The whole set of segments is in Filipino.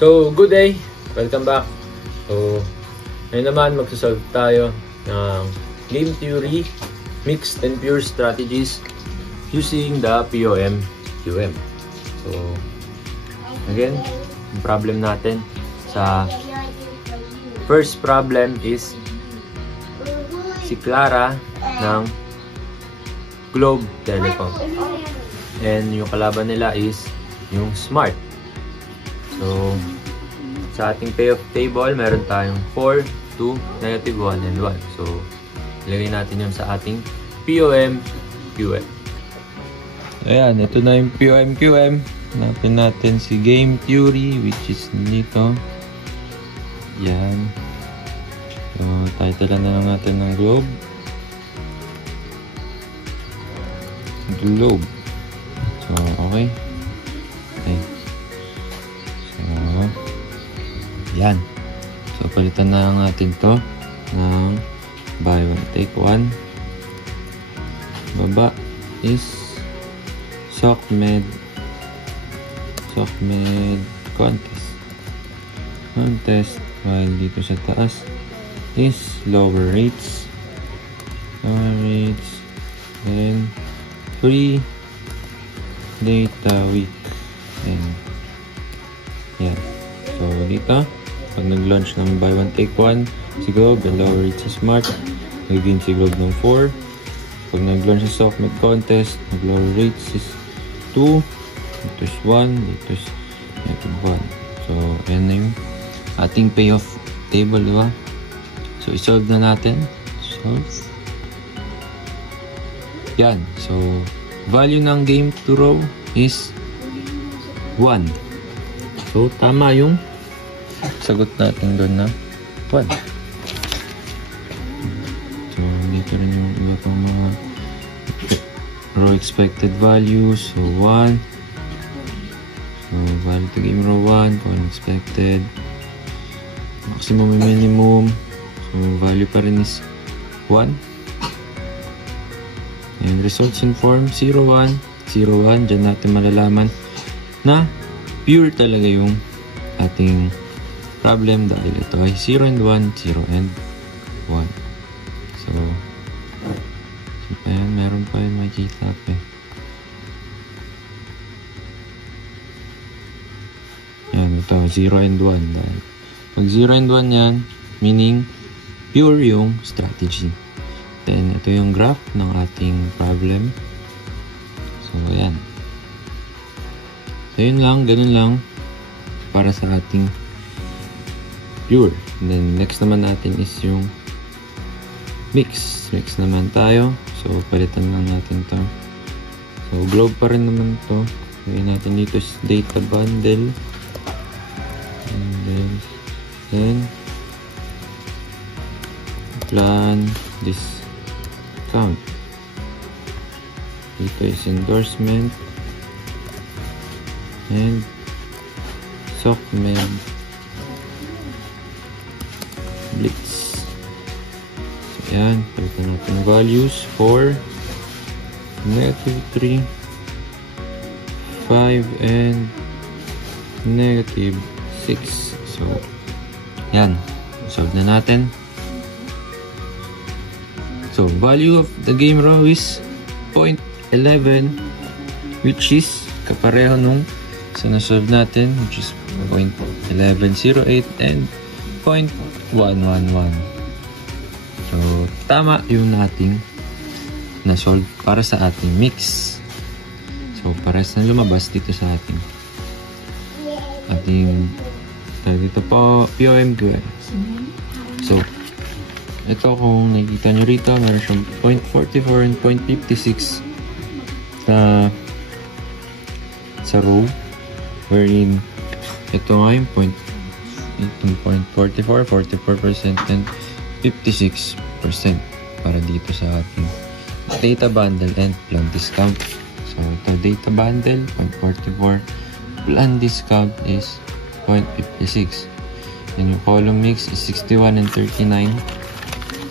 So, good day! Welcome back. So, ngayon naman magsasolve tayo ng game theory, mixed and pure strategies using the POM-QM. So, again, yung problem natin sa first problem is si Clara ng Globe Telecom. And yung kalaban nila is yung Smart. So, sa ating payoff table, meron tayong 4, 2, negative 1, and 1. So, ilagay natin yun sa ating POM-QM. Ayan, ito na yung POM-QM. Hanapin natin si game theory, which is dito. Yan. So, titlean na lang natin ng Globe. Globe. So, okay. So, yan. So, palitan na lang natin to ng buy one, take one. Baba is SOCMED contest. While dito sa taas is lower rates. Then free data week. And yan. So dito, pag nag-launch ng buy one take one si Globe, and lower rates si Smart, nag-gain si Globe ng 4. Pag nag-launch sa SOCMED contest, nag-lower rates is 2. Dito is 1. Dito is 1. So ayan na yung ating payoff table, diba? So isolve na natin. Solve. Yan. So value ng game to row is 1. So tama yung sagot natin doon na 1. So dito rin yung iba pang mga row expected values. So 1. So value to game row 1 kung expected. Maximum and minimum. So value pa rin is 1. And results in form 0, 1, 0, 1. Diyan natin malalaman na pure talaga yung ating problem dahil ito ay 0 and 1, 0 and 1. So ayan, meron pa yung makikita pa eh. Yan, ito 0 and 1 dahil pag 0 and 1 yan, meaning pure yung strategy. Then, ito yung graph ng ating problem. So, ayan. So, yun lang. Ganun lang para sa ating pure. And then, next naman natin is yung mix. Mix naman tayo. So, palitan lang natin to. So, Globe pa rin naman to. Lagyan natin dito is data bundle. And then plan discount. Dito is endorsement and SOCMED blitz. So yan, palitan natin values for negative 3, 5 and negative 6. So yan, solve na natin. So, value of the game row is 0.11, which is kapareho nung sa nasolve natin, which is 0.1108 and 0.111. So, tama yung ating nasolve para sa ating mix. So, pares na lumabas dito sa ating dito po POM-QM. So, ito kung nakikita nyo rito, meron siyang 0.44 and 0.56 sa row, wherein ito nga yung 0.44, 44% and 56% para dito sa ating data bundle and plan discount. So ito data bundle 0.44, plan discount is 0.56, and yung column mix is 61 and 39.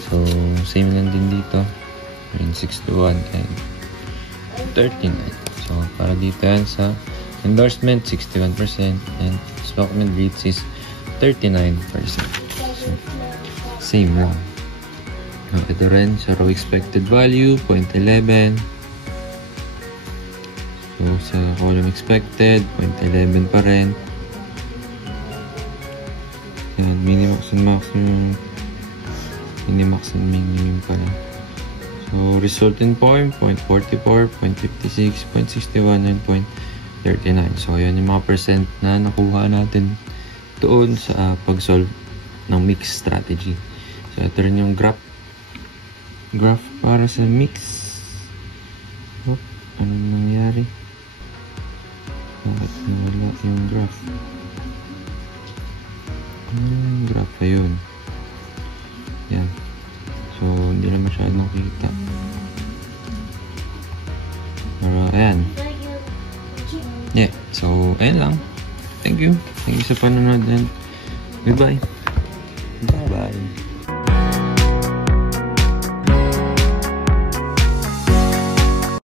So, same lang din dito. 61 and 39. So, para dito yan sa Endorsement, 61%. And Stockman Reads is 39%. So, same lang. Ito rin, sa row expected value, 0.11. So, sa column expected, 0.11 pa rin. Yan, minimax and maximum. Minimax and minimum pa rin. So, resultant form, 0.44, 0.56, 0.61, and 0.39. So, yan yung mga percent na nakuha natin doon sa pag-solve ng mix strategy. So, ito rin yung graph para sa mix. Ano nangyari? Bakit nawala yung graph? Graph na yun. Yan. So, hindi na masyadong kita. Pero, ayan. Yeah. So, ayan lang. Thank you. Thank you sa panonood and goodbye. Bye-bye.